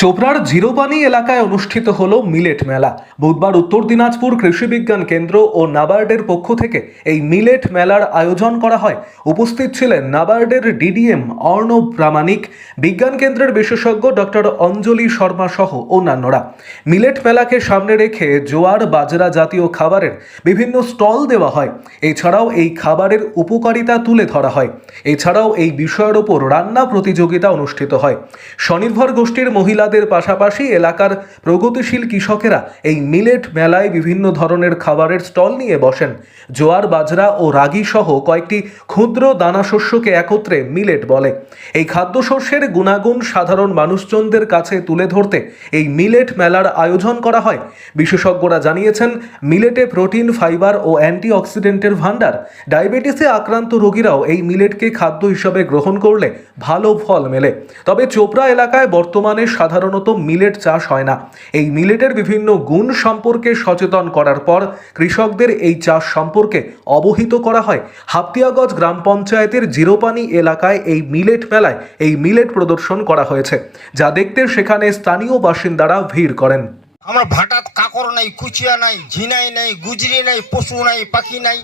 চোপড়ার জিরোপানি এলাকায় অনুষ্ঠিত হল মিলেট মেলা। বুধবার উত্তর দিনাজপুর কৃষি বিজ্ঞান কেন্দ্র ও নাবার্ডের পক্ষ থেকে এই মিলেট মেলার আয়োজন করা হয়। উপস্থিত ছিলেন নাবার্ডের ডিডিএম অর্ণব প্রামাণিক, বিজ্ঞান কেন্দ্রের বিশেষজ্ঞ ডক্টর অঞ্জলি শর্মা সহ অন্যান্যরা। মিলেট মেলাকে সামনে রেখে জোয়ার, বাজরা জাতীয় খাবারের বিভিন্ন স্টল দেওয়া হয়। এছাড়াও এই খাবারের উপকারিতা তুলে ধরা হয়। এছাড়াও এই বিষয়ের ওপর রান্না প্রতিযোগিতা অনুষ্ঠিত হয়। স্বনির্ভর গোষ্ঠীর মহিলাদের পাশাপাশি এলাকার প্রগতিশীল কৃষকেরা এই মিলেট মেলায় বিভিন্ন ধরনের খাবারের স্টল নিয়ে বসেন। জোয়ার, বাজরা ও রাগি সহ কয়েকটি ক্ষুদ্র দানাশস্যকে একত্রে মিলেট বলে। এই খাদ্যশস্যের গুণাগুণ সাধারণ মানুষজনদের কাছে তুলে ধরতে এই মিলেট মেলার আয়োজন করা হয়। বিশেষজ্ঞরা জানিয়েছেন, মিলেটে প্রোটিন, ফাইবার ও অ্যান্টিঅক্সিডেন্টের ভাণ্ডার। ডায়াবেটিসে আক্রান্ত রোগীরাও এই মিলেটকে খাদ্য হিসাবে গ্রহণ করলে ভালো ফল মেলে। তবে চোপড়া এলাকায় বর্তমানে সাধারণত মিলেট চাষ হয় না। এই মিলেটের বিভিন্ন গুণ সম্পর্কে সচেতন করার পর কৃষকদের এই চাষ সম্পর্কে অবহিত করা হয়। হাপ্তিয়াগঞ্জ গ্রাম পঞ্চায়েতের জিরোপানি এলাকায় এই মিলেট মেলায় এই মিলেট প্রদর্শন করা হয়েছে, যা দেখতে সেখানে স্থানীয় বাসিন্দারা ভিড় করেন। আমার ভাটাত কাকর নাই, কুচিয়া নাই, ঝিনাই নাই, গুজরি নাই, পশু নাই, পাখি নাই,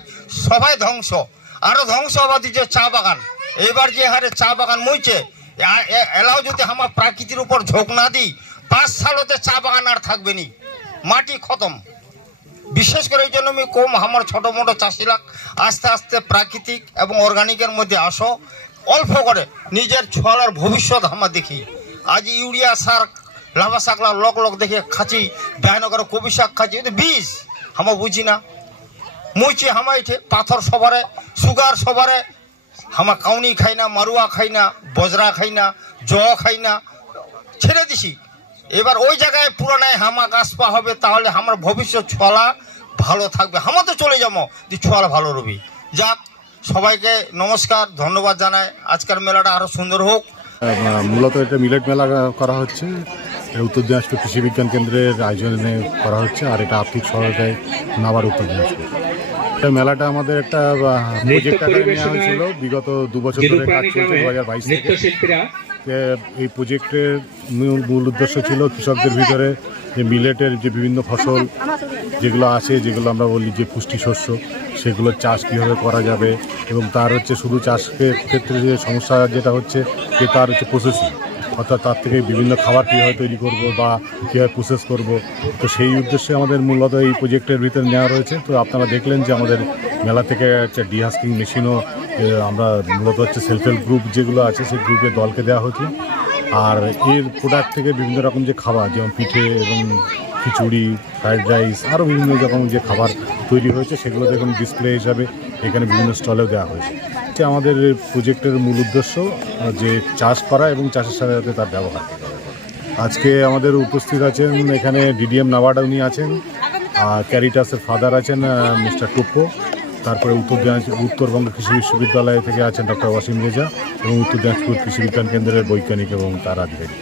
সবাই ধ্বংস। আরও ধ্বংস হবার দিচ্ছে চা বাগান, এবার যে হারে চা বাগান মইছে এলাও যদি আমার প্রাকৃতির উপর ঝোঁক না দিই, পাঁচ সালতে চা বাগান আর থাকবে নি। মাটি খতম। বিশেষ করে এই জন্য আমি কম আমার ছোটো মোটো চাষিরা আস্তে আস্তে প্রাকৃতিক এবং অর্গানিকের মধ্যে আসো। অল্প করে নিজের ছোয়ালার ভবিষ্যৎ আমার দেখি। আজ ইউরিয়া সার, লাভা শাকলা লোক লোক দেখে খাচ্ছি করে কবি শাক খাচ্ছি। বিষ আমার বুঝি না। মুইছি হামাইছে পাথর সবারে, সুগার সবারে হামা কাউনি খাই না মারুয়া খাই না বজরা খাই না জ খাই না ছেড়ে দিছি। এবার ওই জায়গায় পুরানায় হামা গাছপা হবে, তাহলে আমার ভবিষ্যৎ ছোয়ালা ভালো থাকবে। হামা তো চলে যাব যে ছোয়ালা ভালো রবি। যাক, সবাইকে নমস্কার, ধন্যবাদ জানাই। আজকের মেলাটা আরও সুন্দর হোক। মূলত এটা মিলেট মেলা করা হচ্ছে। উত্তর দিনাজপুর কৃষি বিজ্ঞান কেন্দ্রের আয়োজনে করা হচ্ছে, আর এটা আর্থিক সহায়তায় নাবার উত্তর দিনাজপুর মেলাটা আমাদের একটা প্রজেক্ট আকারে নেওয়া হয়েছিল। বিগত দু বছর ধরে কাজ চলছে দু হাজার বাইশ থেকে। এই প্রজেক্টের মূল উদ্দেশ্য ছিল কৃষকদের ভিতরে যে মিলেটের যে বিভিন্ন ফসল যেগুলো আছে যেগুলো আমরা বলি যে পুষ্টি শস্য সেগুলোর চাষ কীভাবে করা যাবে এবং তার হচ্ছে শুধু চাষের ক্ষেত্রে যে সমস্যা যেটা হচ্ছে যে তার হচ্ছে প্রসেসিং অর্থাৎ তার থেকে বিভিন্ন খাবার কীভাবে তৈরি করব বা কীভাবে প্রসেস করব, তো সেই উদ্দেশ্যে আমাদের মূলত এই প্রজেক্টের ভিতরে নেওয়া রয়েছে। তো আপনারা দেখলেন যে আমাদের মেলা থেকে একটা ডিহাস্কিং মেশিনও আমরা মূলত হচ্ছে সেলফ হেল্প গ্রুপ যেগুলো আছে, সেই গ্রুপের দলকে দেওয়া হয়েছে আর এর প্রোডাক্ট থেকে বিভিন্ন রকম যে খাবার, যেমন পিঠে এবং খিচুড়ি ফ্রাইড রাইস আরও বিভিন্ন রকম যে খাবার তৈরি হয়েছে, সেগুলো দেখুন ডিসপ্লে হিসাবে এখানে বিভিন্ন স্টলেও দেওয়া হয়েছে। যে আমাদের প্রজেক্টের মূল উদ্দেশ্য যে চাষ করা এবং চাষের সাথে সাথে তার ব্যবহার আজকে আমাদের উপস্থিত আছেন এখানে ডিডিএম নাওয়াডা উনি আছেন আর ক্যারিটাসের ফাদার আছেন মিস্টার টুপ্পো তারপরে উত্তর উত্তরবঙ্গ কৃষি বিশ্ববিদ্যালয় থেকে আছেন ডক্টর ওয়াসিম রেজা এবং উত্তর দিনাজপুর কৃষি বিজ্ঞান কেন্দ্রের বৈজ্ঞানিক এবং তার আধিকারিক।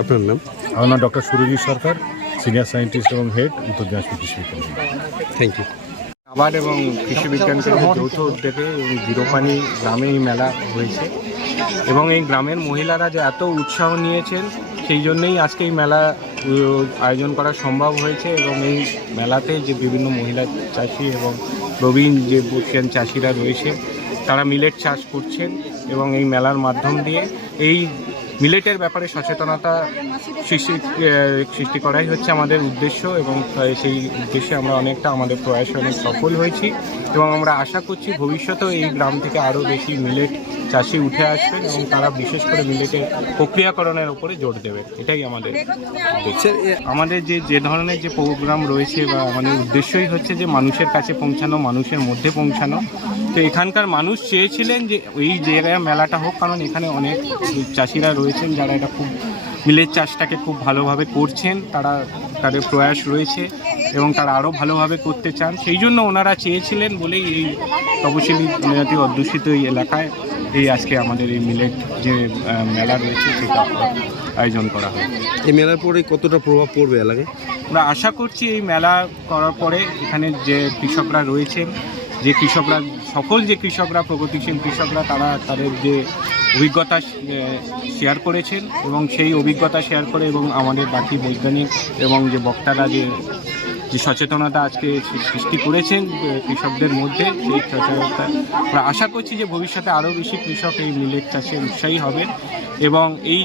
আপনার নাম? আমার নাম doctor Surajit Sarkar senior scientist এবং হেড উত্তর দিনাজপুর কৃষি বিজ্ঞান কেন্দ্র। থ্যাংক ইউ আবার এবং কৃষি বিজ্ঞান কেন্দ্রের যৌথ উদ্যোগে এই জিরোপানি গ্রামে এই মেলা হয়েছে। এবং এই গ্রামের মহিলারা যে এত উৎসাহ নিয়েছেন, সেই জন্যেই আজকে এই মেলা আয়োজন করা সম্ভব হয়েছে এবং এই মেলাতে যে বিভিন্ন মহিলা চাষি এবং প্রবীণ যে বসিয়ান চাষিরা রয়েছে, তারা মিলেট চাষ করছেন এবং এই মেলার মাধ্যম দিয়ে এই মিলেটের ব্যাপারে সচেতনতা সৃষ্টি সৃষ্টি করাই হচ্ছে আমাদের উদ্দেশ্য এবং সেই উদ্দেশ্যে আমরা অনেকটা আমাদের প্রয়াসে অনেক সফল হয়েছি এবং আমরা আশা করছি ভবিষ্যতেও এই গ্রাম থেকে আরও বেশি মিলেট চাষি উঠে আসবেন এবং তারা বিশেষ করে মিলেটের প্রক্রিয়াকরণের উপরে জোর দেবে। এটাই আমাদের উদ্দেশ্য। আমাদের যে যে ধরনের যে প্রোগ্রাম রয়েছে বা আমাদের উদ্দেশ্যই হচ্ছে যে মানুষের কাছে পৌঁছানো মানুষের মধ্যে পৌঁছানো। তো এখানকার মানুষ চেয়েছিলেন যে এই জায়গায় মেলাটা হোক কারণ এখানে অনেক চাষিরা রয়েছেন যারা এটা খুব মিলের চাষটাকে খুব ভালোভাবে করছেন। তারা তাদের প্রয়াস রয়েছে এবং তারা আরও ভালোভাবে করতে চান। সেই জন্য ওনারা চেয়েছিলেন বলেই এই তপশিলি জনজাতি অধ্যুষিত এই এলাকায় এই আজকে আমাদের এই মিলেট যে মেলা রয়েছে সেটা আয়োজন করা হয়। এই মেলার পরে কতটা প্রভাব পড়বে এলাকায়? আমরা আশা করছি এই মেলা করার পরে এখানে যে কৃষকরা রয়েছেন যে কৃষকরা সকল যে কৃষকরা, প্রগতিশীল কৃষকরা, তারা তাদের যে অভিজ্ঞতা শেয়ার করেছেন এবং সেই অভিজ্ঞতা শেয়ার করে এবং আমাদের বাকি বৈজ্ঞানিক এবং যে বক্তারা যে যে সচেতনতা আজকে সৃষ্টি করেছেন কৃষকদের মধ্যে, সেই সচেতনতা, আমরা আশা করছি যে ভবিষ্যতে আরও বেশি কৃষক এই মিলেট চাষে উৎসাহী হবে এবং এই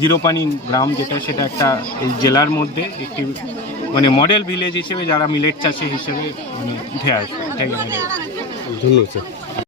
জিরোপানি গ্রাম যেটা, সেটা একটা এই জেলার মধ্যে একটি মানে মডেল ভিলেজ হিসেবে যারা মিলেট চাষে হিসেবে মানে উঠে আসবে। ধন্যবাদ স্যার।